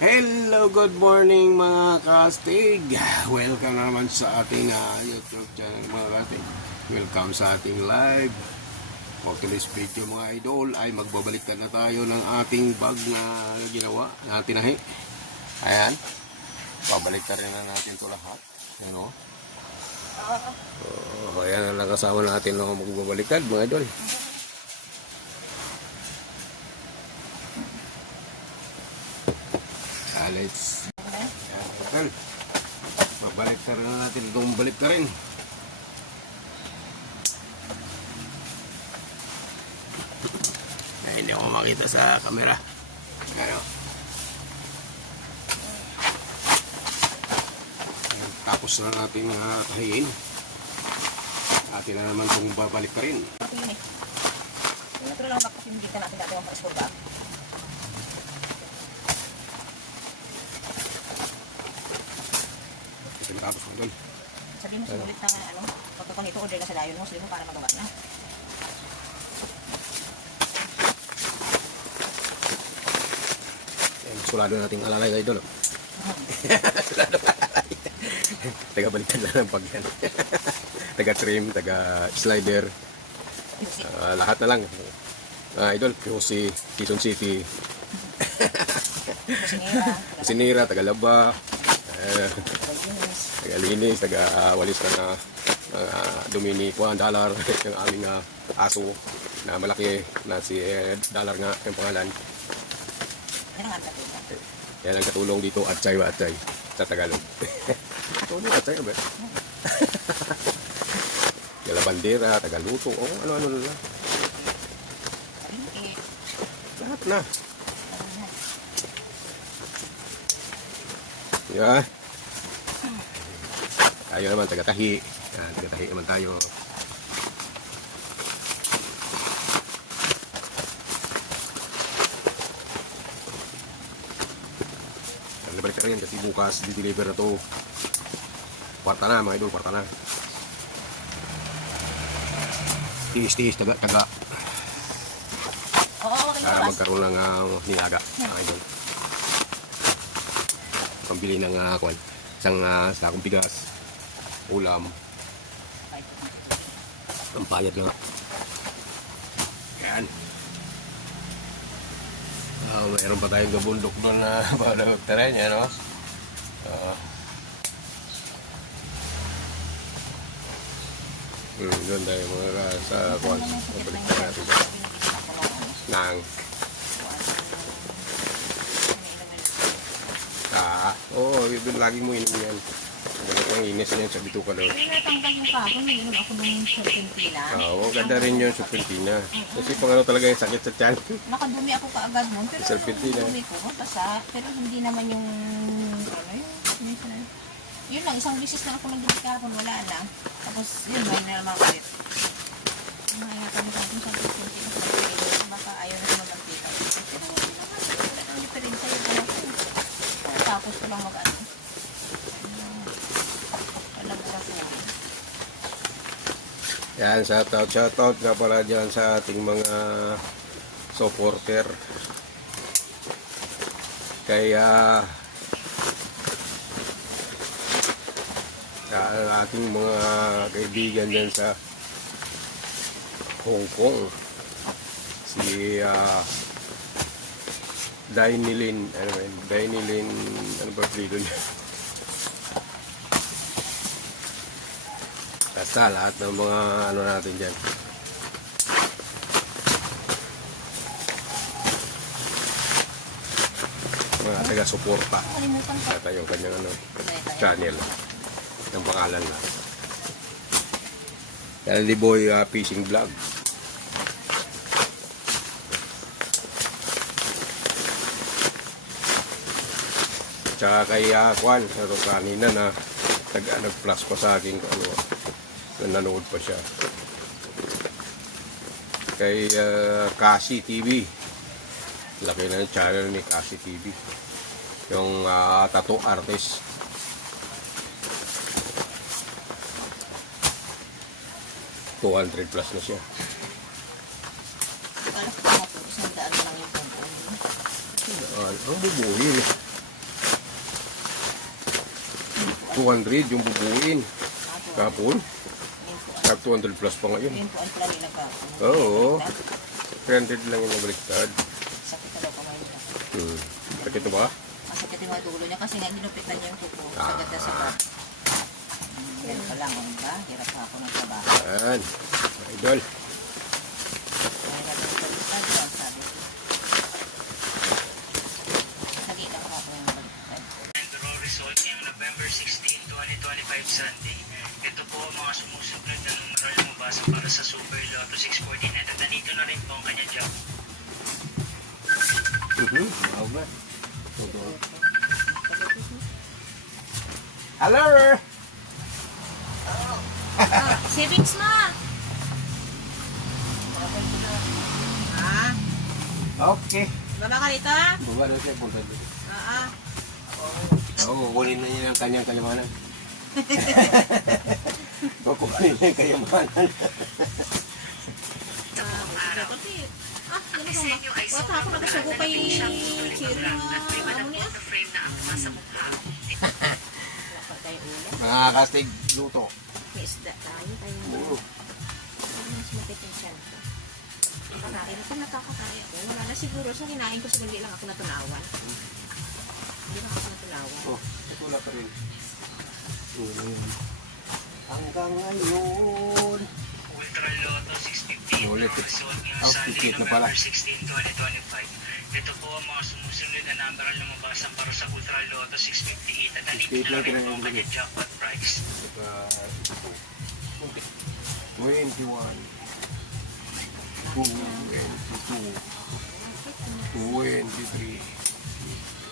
Hello, good morning mga kastig. Welcome naman sa ating YouTube channel mga kastig. Welcome sa ating live. For today's video mga idol ay magbabaliktad na tayo ng ating bag na ginawa na tinahi. Ayan. Babaliktad rin na natin ito lahat. Ayan o. Ayan ang kasama natin na magbabaliktad mga idol. Let's yan, mabalik na natin itong balik na rin. Ay, hindi ako makita sa camera. Ano? Tapos na natin tahiin. Atin na naman itong babalik pa rin. Ito lang kasi hindi ka natin dati ang pa-score bag. Tapos mo doon. Sabihin mo sulit na pagkakang ito order na sa layon mo, sabihin mo para magawa na. Sulado nating alalay kayo doon. Sulado alalay. Taga-baliktad lang ng pag yan. Taga-trim, taga-slider. Lahat na lang. Idol, QC, Quezon City. Kusinira, taga-laba. Taga-linis, taga-walis na Dominic $1 yung aming aso na malaki na si Dollar nga yung pangalan. Yan ang katulong dito at chay sa Tagalog. Katulong at chay ba? Yala bandera, tagaluto, ano na. Lahat na. Yeah. Tayo naman, taga-tahi. Taga-tahi naman tayo. Balik ka rin kasi bukas di-deliver na to. Kwarta na mga idol, kwarta na. Tiis-tiis, taga. Para magkaroon ng nilaga mga idol. Pambili ng isang sakong bigas, ulam, ang payat nga. Yan. Mayroon pa tayong gabundok doon na teren yan, no? Doon tayo mga sa kwan. Mabalik na natin sa nang. Doon lagi mo inom yan. Ganit ang inis niyan sa bituka daw. Natanggal yung kahapon, nilinom ako ng serpentina. Ganda rin yun, serpentina. Kasi pang talaga yung sakit sa tiyan. Nakadumi ako kaagad mo, pero serpentina. dumi ko, basa. Pero hindi naman yung, yun lang, isang bisis lang ako nagdumi kahapon, wala na. Tapos, yun, may naman ulit. Mahingatan mo sa ating serpentina. Baka ayaw na sa magantita. Pero, wala kang diferensya yung kahapon. Tapos ko lang mag-ano. Yan, shoutout nga pala dyan sa ating mga supporter. Kaya sa ating mga kaibigan dyan sa Hong Kong, si Dainilin, ano ba apelido niya? Basta lahat ng mga ano natin dyan. Mga taga-suporta sa tayong kanyang channel. Ang pangalan na. Yan, Boy Fishing Vlog. Tsaka kay Kwan, kanina na nag-flash pa sa akin kung ano, nanood pa siya. Kay Kasi TV. Laki na yung channel ni Kasi TV. Yung tattoo artist. +200 na siya. Kala ko po, 100 lang yung pompo. Ang bubuhin. 200 yung bubuin. Kapon. Tag 200 plus pa ngayon. Yun po ang plan nila ka. Oo. 300 lang yung nabaliktad. Sakit na daw kamay nila. Sakit ba? Masakit yung mga dulo niya kasi nga ginupitan niya yung kuko. Sagad na sagad. Yan pa lang, ano ba? Hirap pa ako ng trabaho. Yan. Idol. Kaya natin ito baliktad lang, sabi ko. Sali lang ako yung baliktad. The raw result ngayong November 16, 2025 Sunday. Ito po ang mga sumusunod na numeral lumabasa para sa Super Lotto 649 at nandito na rin po ang kanya job. Wow ba? Hello! Savings na! Ha? Okay. Baba ka rito? Baba na siya, punta dito. Oo, kukunin na niya ang kanyang kayamanan. Kukunin na yung kayamanan. Wata ako nagasugo kay Chiro na ano niya? Lapad tayo ulo. Mga kastig luto. May isda tayo. Mas mapitin siya nito. Nakakain ako, nakakakain ako. Wala na siguro sa kinain ko sa hindi lang ako natunawan. Hindi lang ako natunawan. Oh, ito wala pa rin. Hanggang ngayon. Ultra Lotto 650 Ulit. raw result ngayong Oh, Sunday, ticket na pala. November 16, 2025. Ito po ang mga sumusunod na numeral lumabasa para sa Ultra Lotto 658 at nandito na rin po ang kanya jackpot price. 21, 22, 23,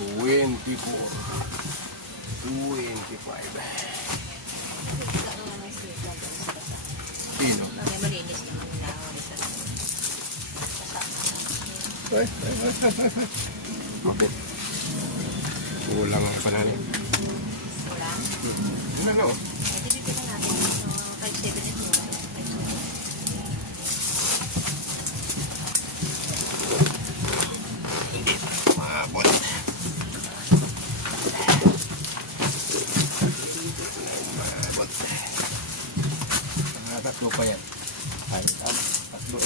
24, 25. Sino? Lagay malinis naman yung nakakarisan. Bakit? Kulang ang pananin. Wala. Ano no? Pwede dito na natin. 5-7 is mura. Maabot. Maabot. Tatlo pa yan. Ay, tatlo.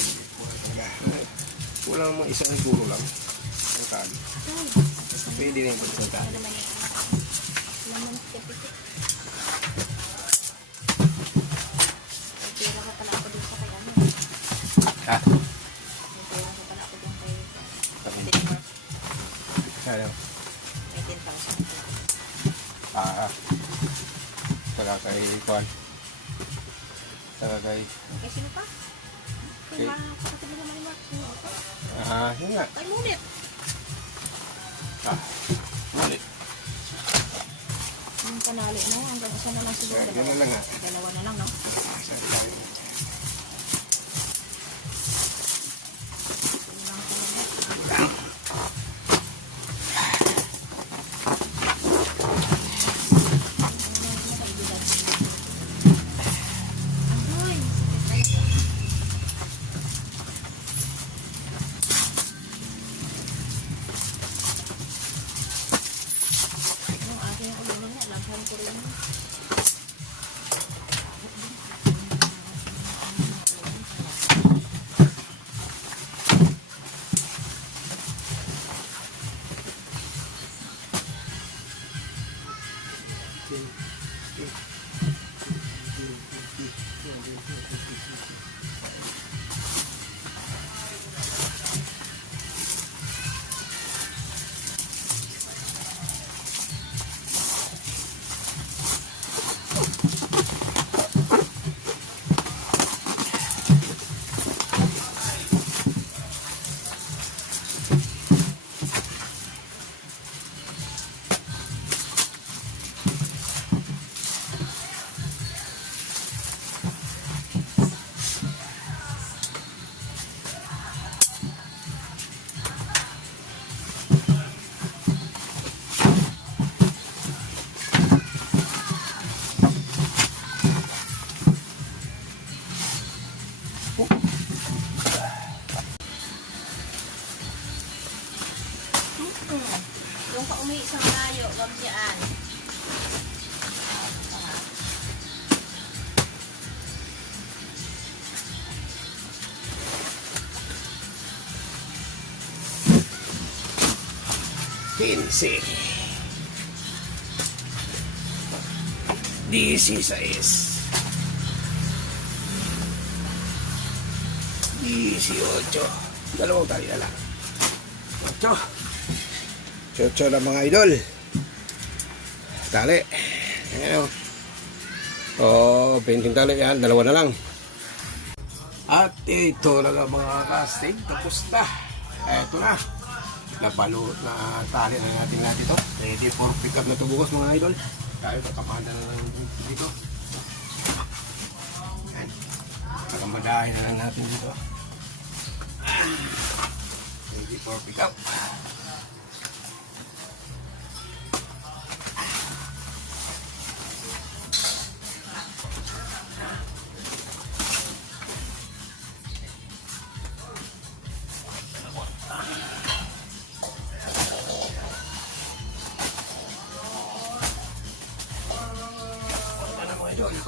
Kulang mo isang siguro lang. Ang tali. Pwede rin kung isang tali. Laman tipik. Pera ko pala ako dun sa kaya mo. Ha? Pera ko pala ako dun kay Denmark. Sana. May 10,000. Saka kay Kwan. Saka kay... Kay sino pa? Kay Kay- mga kapatid mo naman ni Mark. Yun nga. Kay Munit. Ulit. Yung panalo mo, hanggang isa na lang siguro. Yan na lang nga. Dalawa na lang, no? Saan tayo? Yun lang talaga. Agoy! Yung aking ulo na nga, lampahan ko rin. Yung pa umihi sa malayo, wag dyan. 15. 16. 18. Dalawang tali na lang. 8. 8 na mga idol. Tali. Ayan o. 20 tali yan. Dalawa na lang. At ito na nga mga casting. Tapos na. Ito na. Napalo na tali na natin ito. Ready for pick up na ito bukas mga idol. Tayo kakamada na lang dito. Ayan. Kakamadahin na lang natin dito. Ready for pick up.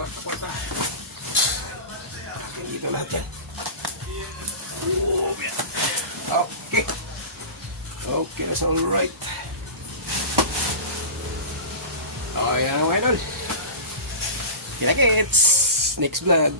Kwarta. Dito natin. Okay. Okay, that's all right. Okay, yan ang idol. Kita-kits. Next vlog.